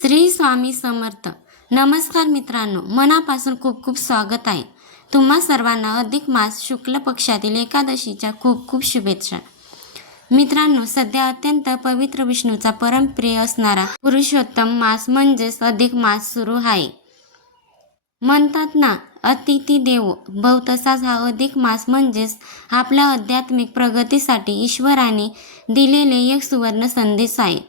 श्री स्वामी समर्थ. नमस्कार मित्रांनो, मनापासून खूप खूप स्वागत आहे. तुम्हा सर्वांना अधिक मास शुक्ल पक्षातील एकादशीच्या खूप खूप शुभेच्छा. मित्रांनो, सध्या अत्यंत पवित्र विष्णूचा परमप्रिय असणारा पुरुषोत्तम मास म्हणजेच अधिक मास सुरू आहे. म्हणतात ना, अतिथी देवो भव, तसाच हा अधिक मास म्हणजेच आपल्या आध्यात्मिक प्रगतीसाठी ईश्वराने दिलेले एक सुवर्ण संदेश आहे.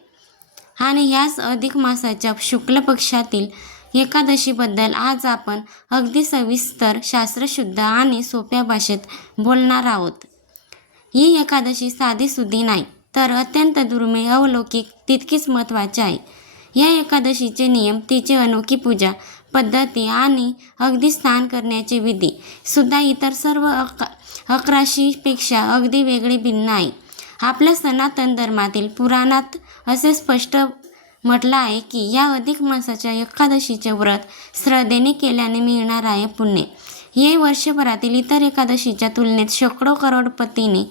आणि ह्याच अधिक मासाच्या शुक्ल पक्षातील एकादशीबद्दल आज आपण अगदी सविस्तर, शास्त्रशुद्ध आणि सोप्या भाषेत बोलणार आहोत. ही एकादशी साधीसुधी नाही, तर अत्यंत दुर्मिळ, अलौकिक, तितकीच महत्त्वाची आहे. या एकादशीचे नियम, तिची अनोखी पूजा पद्धती आणि अगदी स्नान करण्याचे विधी सुद्धा इतर सर्व 11पेक्षा अगदी वेगळे भिन्न आहे. आपल्या सनातन धर्मातील पुराणात असे स्पष्ट म्हटलं आहे की या अधिक मासाच्या एकादशीचे व्रत श्रद्धेने केल्याने मिळणार आहे पुण्य हे वर्षभरातील इतर एकादशीच्या तुलनेत शेकडो करोड पटीने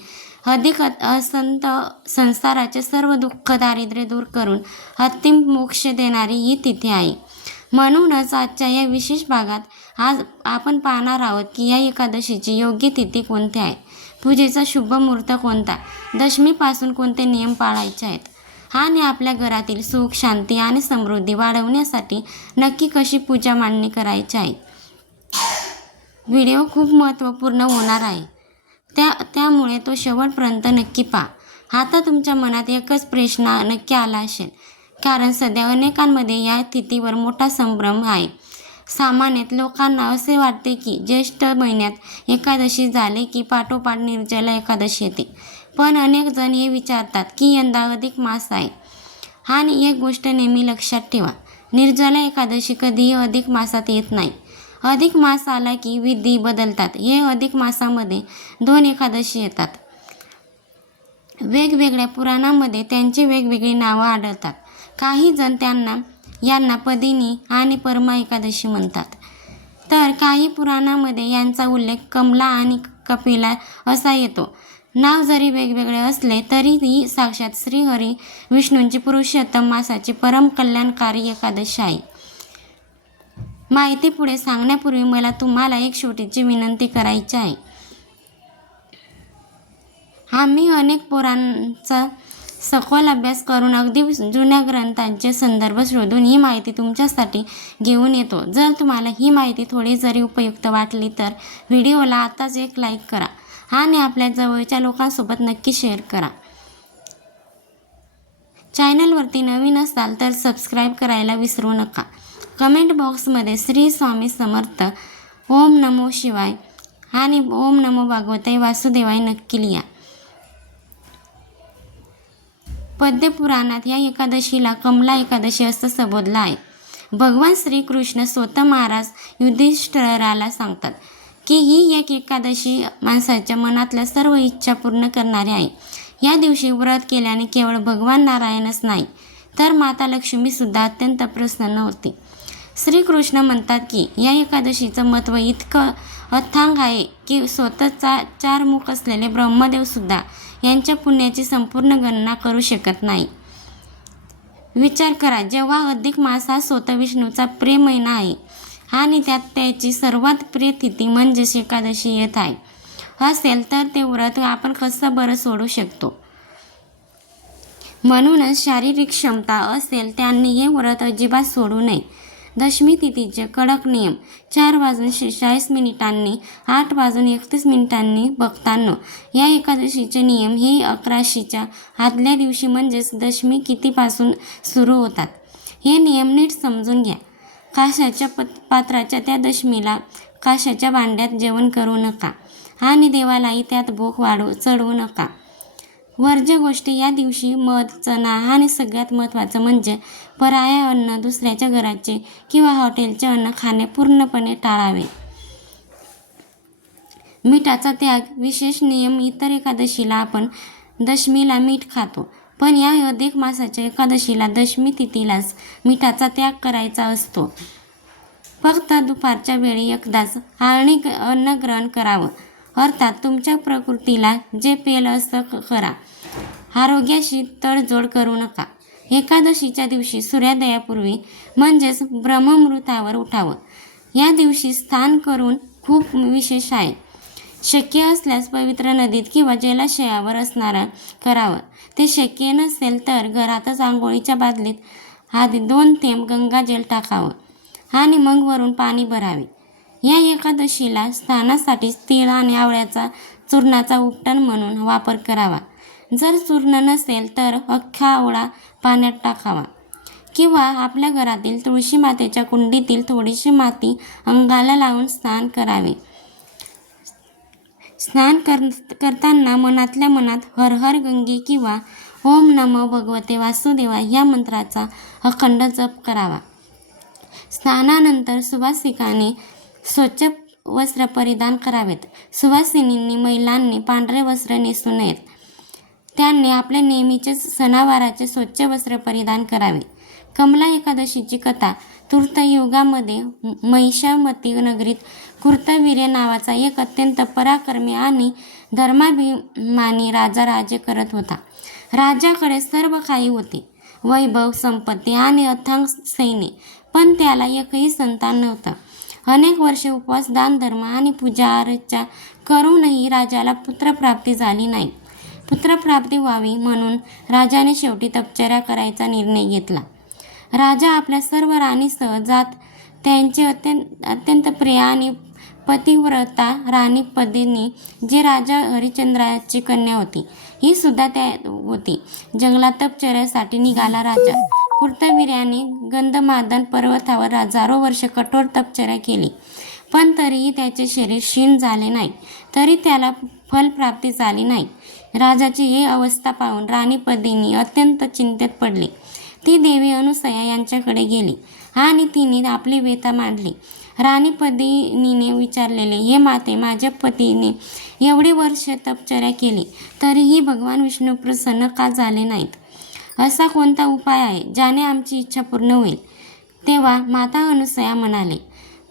अधिक असंत संसाराचे सर्व दुःख दारिद्र्य दूर करून अंतिम मोक्ष देणारी ही तिथी आहे. म्हणूनच आजच्या या विशेष भागात आज आपण पाहणार आहोत की या एकादशीची योग्य तिथी कोणती आहे, पूजेचा शुभ मुहूर्त कोणता, दशमीपासून कोणते नियम पाळायचे आहेत आणि आपल्या घरातील सुख, शांती आणि समृद्धी वाढवण्यासाठी नक्की कशी पूजा मांडणी करायची आहे. व्हिडिओ खूप महत्त्वपूर्ण होणार आहे, त्यामुळे तो शेवटपर्यंत नक्की पहा. आता तुमच्या मनात एकच प्रश्न नक्की आला असेल, कारण सध्या अनेकांमध्ये या तिथीवर मोठा संभ्रम आहे. सामान्यत लोकांना असे वाटते की ज्येष्ठ महिन्यात एकादशी झाले की पाठोपाठ निर्जला एकादशी येते. पण अनेक जण हे विचारतात की यंदा अधिक मास आहे. आणि एक गोष्ट नेहमी लक्षात ठेवा, निर्जला एकादशी कधीही अधिक मासात येत नाही. अधिक मास आला की विधी बदलतात. हे अधिक मासामध्ये 2 एकादशी येतात. वेगवेगळ्या पुराणांमध्ये त्यांची वेगवेगळी नावं आढळतात. काही जण यांना पदिनी आणि परमा एकादशी म्हणतात, तर काही पुराणांमध्ये यांचा उल्लेख कमला आणि कपिला असा येतो. नाव जरी वेगवेगळे असले तरी ही साक्षात श्रीहरी विष्णूंची पुरुषोत्तम मासाची परम कल्याणकारी एकादशी आहे. माहिती पुढे सांगण्यापूर्वी मला तुम्हाला एक छोटीशी विनंती करायची आहे. आम्ही अनेक पुराणांचा सखोल अभ्यास करून अगदी जुन्या ग्रंथांचे संदर्भ शोधून ही माहिती तुमच्यासाठी घेऊन येतो. जर तुम्हाला ही माहिती थोडी जरी उपयुक्त वाटली तर व्हिडिओला आताच एक लाईक करा आणि आपल्या जवळच्या लोकांसोबत नक्की शेअर करा. चॅनलवरती नवीन असाल तर सबस्क्राईब करायला विसरू नका. कमेंट बॉक्समध्ये श्री स्वामी समर्थ, ओम नमो शिवाय आणि ओम नमो भगवते वासुदेवाय नक्की लिहा. पद्मपुराणात या एकादशीला कमला एकादशी असं संबोधलं आहे. भगवान श्रीकृष्ण स्वतः महाराज युधिष्ठिराला सांगतात की ही एक एकादशी माणसाच्या मनातल्या सर्व इच्छा पूर्ण करणारी आहे. या दिवशी व्रत केल्याने केवळ भगवान नारायणच नाही, तर माता लक्ष्मीसुद्धा अत्यंत प्रसन्न होती. श्रीकृष्ण म्हणतात की या एकादशीचं महत्त्व इतकं अथांग आहे की स्वतःचा 4 मुख असलेले ब्रह्मदेवसुद्धा यांच्या पुण्याची संपूर्ण गणना करू शकत नाही. विचार करा, जेव्हा अधिक मास हा स्वतः विष्णूचा प्रिय महिना आहे आणि त्यात त्याची सर्वात प्रिय तिथी म्हणजेच एकादशी येत आहे असेल, तर ते व्रत आपण कसं बरं सोडू शकतो. म्हणूनच शारीरिक क्षमता असेल त्यांनी हे व्रत अजिबात सोडू नये. दशमी तिथीचे कडक नियम. 4:46 8:31 बघताना या एकादशीचे नियम हे 11शीच्या आदल्या दिवशी म्हणजेच दशमी तिथीपासून सुरू होतात. हे नियम नीट समजून घ्या. काशाच्या पात्राच्या त्या दशमीला काशाच्या भांड्यात जेवण करू नका आणि देवालाही त्यात भोग चढवू नका. वर्ज्य गोष्टी या दिवशी मध, चणा आणि सगळ्यात महत्त्वाचं म्हणजे पराया अन्न, दुसऱ्याच्या घराचे किंवा हॉटेलचे अन्न खाणे पूर्णपणे टाळावे. मिठाचा त्याग. विशेष नियम. इतर एकादशीला आपण दशमीला मीठ खातो, पण या अधिक मासाच्या एकादशीला दशमी तिथीलाच मिठाचा त्याग करायचा असतो. फक्त दुपारच्या वेळी एकदाच आळणी अन्न ग्रहण करावं, अर्थात तुमच्या प्रकृतीला जे पेल असं करा. आरोग्याशी तडजोड करू नका. एकादशीच्या दिवशी सूर्योदयापूर्वी म्हणजेच ब्रह्ममुहूर्तावर उठावं. या दिवशी स्नान करून खूप विशेष आहे. शक्य असल्यास पवित्र नदीत किंवा जलाशयावर असणारा करावं. ते शक्य नसेल तर घरातच आंघोळीच्या बादलीत आधी 2 थेंब गंगाजल टाकावं आणि मग वरून पाणी भरावे. या एकादशीला स्नानासाठी तीळ आणि आवळ्याचा चूर्णाचा उपटन म्हणून वापर करावा. जर चूर्ण नसेल तर अख्खा आवळा पाण्यात टाकावा किंवा आपल्या घरातील तुळशी मातेच्या कुंडीतील थोडीशी माती अंगाला लावून स्नान करावे. स्नान करताना मनातल्या मनात हर हर गंगे किंवा ओम नमो भगवते वासुदेवाय या मंत्राचा अखंड जप करावा. स्नानानंतर सुवासिकांनी स्वच्छ वस्त्र परिधान करावेत. सुवासिनींनी महिलांनी पांढरे वस्त्र नेसू नयेत. त्यांनी आपल्या नेहमीचे सणावाराचे स्वच्छ वस्त्र परिधान करावे. कमला एकादशीची कथा तृतीयुगामध्ये महिषामती नगरीत कृतवीर्य नावाचा एक अत्यंत पराक्रमी आणि धर्माभिमानी राजा राज्य करत होता. राजाकडे सर्व काही होते, वैभव, संपत्ती आणि अथांग सैन्य, पण त्याला एकही संतान नव्हतं. अनेक वर्षे उपवास, दान, धर्म आणि पूजा अर्चा करूनही राजाला पुत्रप्राप्ती झाली नाही. पुत्रप्राप्ती व्हावी म्हणून राजाने शेवटी तपश्चर्या करायचा निर्णय घेतला. राजा आपल्या सर्व राणीसह जात त्यांची अत्यंत प्रिय आणि पतिव्रता राणी पद्मिनी, जी राजा हरिश्चंद्राची कन्या होती, ही सुद्धा त्या होती. जंगलात तपश्चर्यासाठी निघाला राजा कृतवीर्याने गंधमादन पर्वतावर हजारो वर्ष कठोर तपश्चर्या केली, पण तरीही त्याचे शरीर क्षीण झाले नाही. तरी त्याला फलप्राप्ती झाली नाही. राजाची ही अवस्था पाहून राणी पद्मिनी अत्यंत चिंतेत पडली. ती देवी अनुसया यांच्याकडे गेली आणि तिने आपली व्यथा मांडली. राणी पद्मिनीने विचारलेले, हे माते, माझ्या पतीने एवढी वर्ष तपश्चर्या केली तरीही भगवान विष्णू प्रसन्न का झाले नाहीत? असा कोणता उपाय आहे ज्याने आमची इच्छा पूर्ण होईल? तेव्हा माता अनुसया म्हणाले,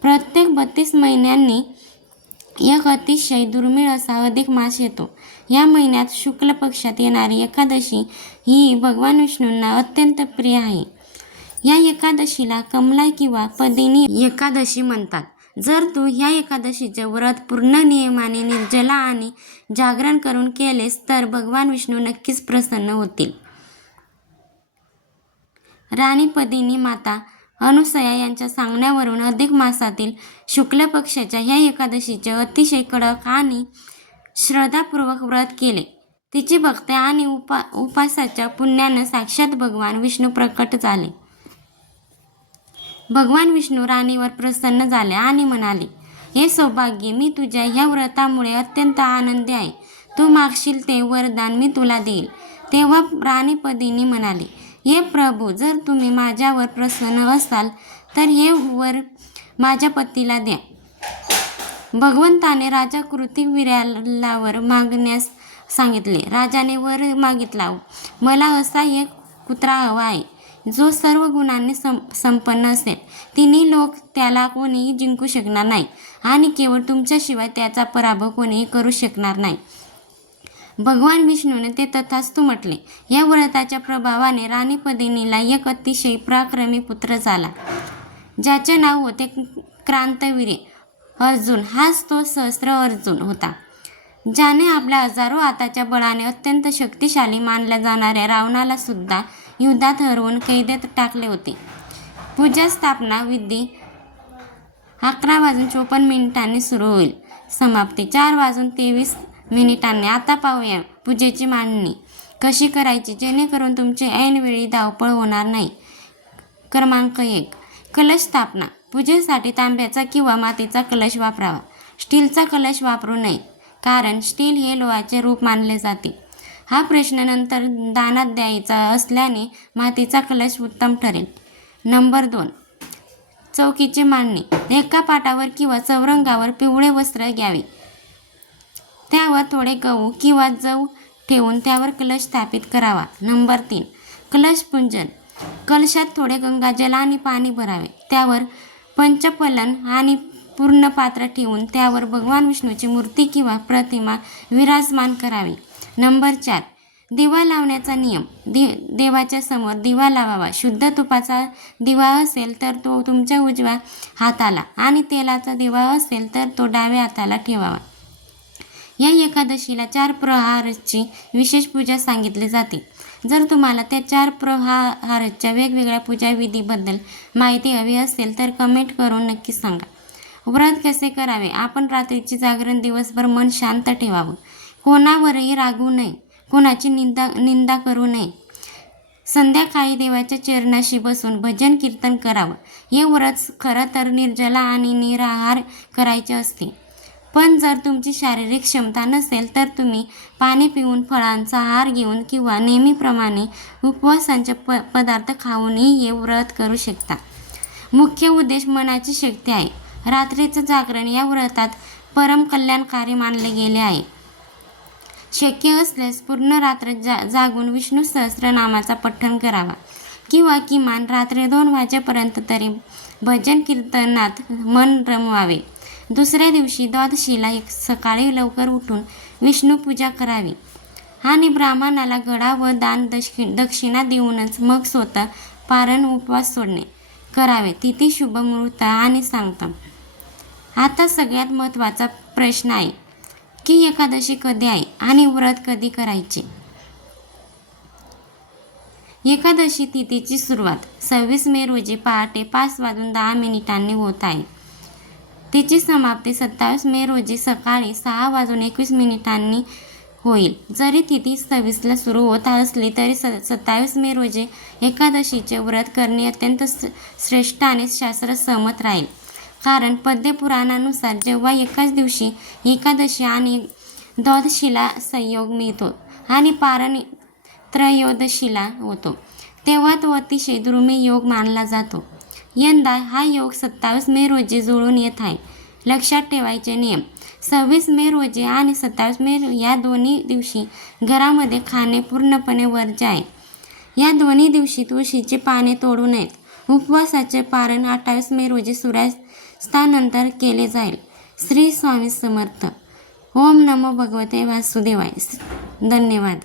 प्रत्येक 32 महिन्यांनी एक अतिशय दुर्मिळ असा अधिक मास येतो. या महिन्यात शुक्ल पक्षात येणारी एकादशी ही भगवान विष्णूंना अत्यंत प्रिय आहे. या एकादशीला कमला किंवा पद्मिनी एकादशी म्हणतात. जर तू ह्या एकादशीचे व्रत पूर्ण नियमाने, निर्जला आणि जागरण करून केलेस तर भगवान विष्णू नक्कीच प्रसन्न होतील. राणी पद्मिनी माता अनुसया यांच्या सांगण्यावरून अधिक मासातील शुक्ल पक्षाच्या ह्या एकादशीचे अतिशय कडक आणि श्रद्धापूर्वक व्रत केले. तिची भक्ती आणि उपासाच्या पुण्यानं साक्षात भगवान विष्णू प्रकट झाले. भगवान विष्णू राणीवर प्रसन्न झाले आणि म्हणाले, हे सौभाग्य, मी तुझ्या ह्या व्रतामुळे अत्यंत आनंदी आहे. तू मागशील ते वरदान मी तुला देईल. तेव्हा राणी पद्मिनी म्हणाली, हे प्रभू, जर तुम्ही माझ्यावर प्रसन्न असाल तर हे वर माझ्या पतीला द्या. भगवंताने राजा कृतवीर्याला वर मागण्यास सांगितले. राजाने वर मागितला, मला असा एक कुत्रा हवा आहे जो सर्व गुणांनी संपन्न असेल. तिन्ही लोक त्याला कोणीही जिंकू शकणार नाही आणि केवळ तुमच्याशिवाय त्याचा पराभव कोणीही करू शकणार नाही. भगवान विष्णूने ते तथास्तु म्हटले. या व्रताच्या प्रभावाने राणी पद्मिनीला एक अतिशय पराक्रमी पुत्र झाला, ज्याचे नाव होते क्रांतवीर्य अर्जुन. हाच तो सहस्त्र अर्जुन होता, ज्याने आपल्या हजारो हाताच्या बळाने अत्यंत शक्तिशाली मानल्या जाणाऱ्या रावणाला सुद्धा युद्धात हरवून कैदेत टाकले होते. पूजा स्थापना विधी 11:54 सुरू होईल. समाप्ती 4:23. आता पाहूया पूजेची मांडणी कशी करायची जेणेकरून तुमची ऐनवेळी धावपळ होणार नाही. क्रमांक 1. कलश स्थापना. पूजेसाठी तांब्याचा किंवा मातीचा कलश वापरावा. स्टीलचा कलश वापरू नये, कारण स्टील हे लोहाचे रूप मानले जाते. हा प्रश्न नंतर दानात द्यायचा असल्याने मातीचा कलश उत्तम ठरेल. नंबर 2. चौकीची मांडणी. एका पाटावर किंवा चौरंगावर पिवळे वस्त्र घ्यावे. त्यावर थोडे गहू किंवा जव ठेवून त्यावर कलश स्थापित करावा. नंबर 3. कलश पूजन. कलशात थोडे गंगाजल आणि पाणी भरावे. त्यावर पंचफलन आणि पूर्ण पात्र ठेवून त्यावर भगवान विष्णूची मूर्ती किंवा प्रतिमा विराजमान करावी. नंबर 4. दिवा लावण्याचा नियम. देवाच्या समोर दिवा लावावा. शुद्ध तुपाचा दिवा असेल तर तो तुमच्या उजव्या हाताला आणि तेलाचा दिवा असेल तर तो डाव्या हाताला ठेवावा. या एकादशीला 4 प्रहारची विशेष पूजा सांगितली जाते. जर तुम्हाला त्या 4 प्रहारच्या वेगवेगळ्या पूजाविधीबद्दल माहिती हवी असेल तर कमेंट करून नक्की सांगा. व्रत कसे करावे. आपण रात्रीचे जागरण, दिवसभर मन शांत ठेवावं. कोणावरही रागवू नये. कोणाची निंदा करू नये. संध्याकाळी देवाच्या चरणाशी बसून भजन कीर्तन करावं. हे व्रत खरं तर निर्जला आणि निराहार करायचे असते. पण जर तुमची शारीरिक क्षमता नसेल तर तुम्ही पाणी पिऊन, फळांचा आहार घेऊन किंवा नेहमीप्रमाणे उपवासांचे पदार्थ खाऊनही हे व्रत करू शकता. मुख्य उद्देश मनाची शक्ती आहे. रात्रीचं जागरण या व्रतात परम कल्याणकारी मानले गेले आहे. शक्य असल्यास पूर्ण रात्र जागून विष्णू सहस्त्रनामाचा पठण करावा किंवा किमान रात्री 2 वाजेपर्यंत तरी भजन कीर्तनात मन रमवावे. दुसऱ्या दिवशी द्वादशीला सकाळी लवकर उठून विष्णू पूजा करावी आणि ब्राह्मणाला घडा व दान दक्षिणा देऊनच मग स्वतः पारण उपवास सोडणे करावे. तिथी, शुभ मुहूर्त आणि सांगता. आता सगळ्यात महत्त्वाचा प्रश्न आहे की एकादशी कधी आहे आणि व्रत कधी करायचे. एकादशी तिथीची सुरुवात 26 मे रोजी पहाटे 5:10 होत आहे. तिची समाप्ती 27 मे रोजी सकाळी 6:21 होईल. जरी तिथी 26ला सुरू होत असली तरी 27 मे रोजी एकादशीचे व्रत करणे अत्यंत श्रेष्ठ आणि शास्त्रसंमत राहील. कारण पद्मपुराणानुसार जेव्हा एकाच दिवशी एकादशी आणि द्वादशीला संयोग मिळतो आणि पारण त्रयोदशीला होतो तेव्हा तो अतिशय दुर्मिळ योग मानला जातो. यंदा हा योग 27 मे रोजी जुळून येत आहे. लक्षात ठेवायचे नियम. 26 मे रोजी आणि 27 मे या दोन्ही दिवशी घरामध्ये खाणे पूर्णपणे वर्ज्य आहे. या दोन्ही दिवशी तुळशीची पाने तोडू नयेत. उपवासाचे पारण 28 मे रोजी सूर्यास्तानंतर केले जाईल. श्री स्वामी समर्थ. ओम नमो भगवते वासुदेवाय. धन्यवाद.